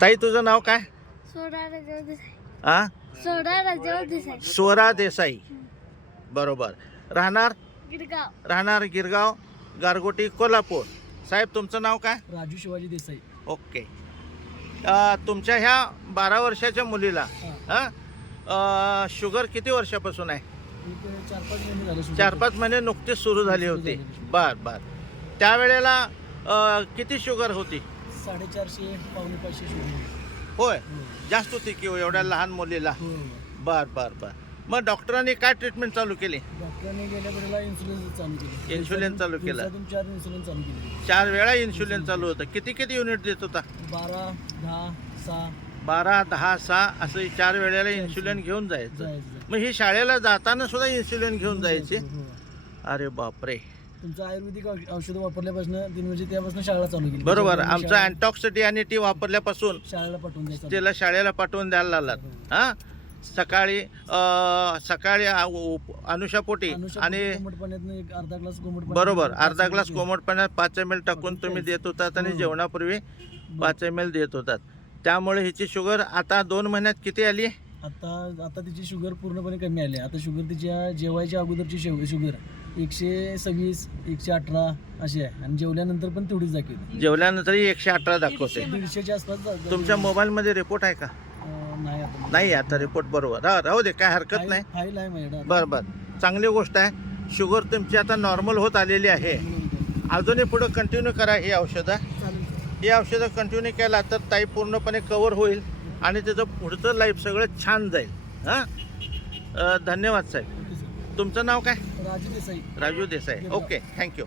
ताई तुझं नाव काय? सोडा राजेव देसाई. आ सोडा राजेव देसाई. स्वरा देसाई. बरोबर. राहणार गिरगाव. गिरगाव गारगोटी कोल्हापूर. साहेब तुमचं नाव काय? राजू शिवाजी देसाई. ओके. तुमच्या ह्या 12 वर्षाच्या मुलीला शुगर किती वर्षापासून आहे? 4-5 महिने झाले. 4-5 महिने नुकतीच सुरू झाली होती. बर बर. त्यावेळेला किती शुगर होती? 450 पावणे 500 शुगर. होय, जास्त होती की हो एवढ्या लहान मुलीला? बर बर बर. मग डॉक्टरांनी काय ट्रीटमेंट चालू केली? डॉक्टरांनी गेल्या वेळेला इन्सुलिन चालू केली. इन्शुलिन चालू केलं? 4 इन्सुलिन चालू केली. 4 वेळा इन्शुलिन चालू होतं. किती युनिट देत होता? 12, 10, 6. 12, 10, 6 असं 4 वेळेला इन्शुलिन घेऊन जायचं. मग ही शाळेला जाताना सुद्धा इन्शुलिन घेऊन जायची? अरे बापरे. तुमचं आयुर्वेदिक औषध वापरल्यापासून म्हणजे त्यापासून शाळा चालू केली. बरोबर. आमचं अँटॉक्सिटी आणि टी वापरल्यापासून शाळेला पाठवून द्यायचं. त्याला शाळेला पाठवून द्यायला लागलात. हां, सकाळी अनुषापोटी आणि एक अर्धा ग्लास कोमट पाण्यात. बरोबर, अर्धा ग्लास कोमट पाण्यात 5 ml टाकून तुम्ही देत होतात आणि जेवणापूर्वी 5 ml देत होतात. त्यामुळे हिची शुगर आता 2 महिन्यात किती आली? आता तिची शुगर पूर्णपणे कमी आली. आता शुगर तिच्या जेवायच्या अगोदरची शुगर 126, 118 अशी आहे आणि जेवल्यानंतर पण तेवढीच दाखवते. जेवल्यानंतर 118 दाखवते. 150च्या आसपास. तुमच्या मोबाईलमध्ये रिपोर्ट आहे का? नाही आता रिपोर्ट. बरोबर. राहू दे, काय हरकत नाही. फाईल आहे माझ्याकडे. बरं. चांगली गोष्ट आहे. शुगर तुमची आता नॉर्मल होत आलेली आहे. अजूनही पुढे कंटिन्यू करा ही औषधं. ही औषधं कंटिन्यू केला तर ताई पूर्णपणे कव्हर होईल आणि त्याचं पुढचं लाईफ सगळं छान जाईल. हां, धन्यवाद साहेब. तुमचं नाव काय? राजू देसाई. राजू देसाई. Okay, thank you.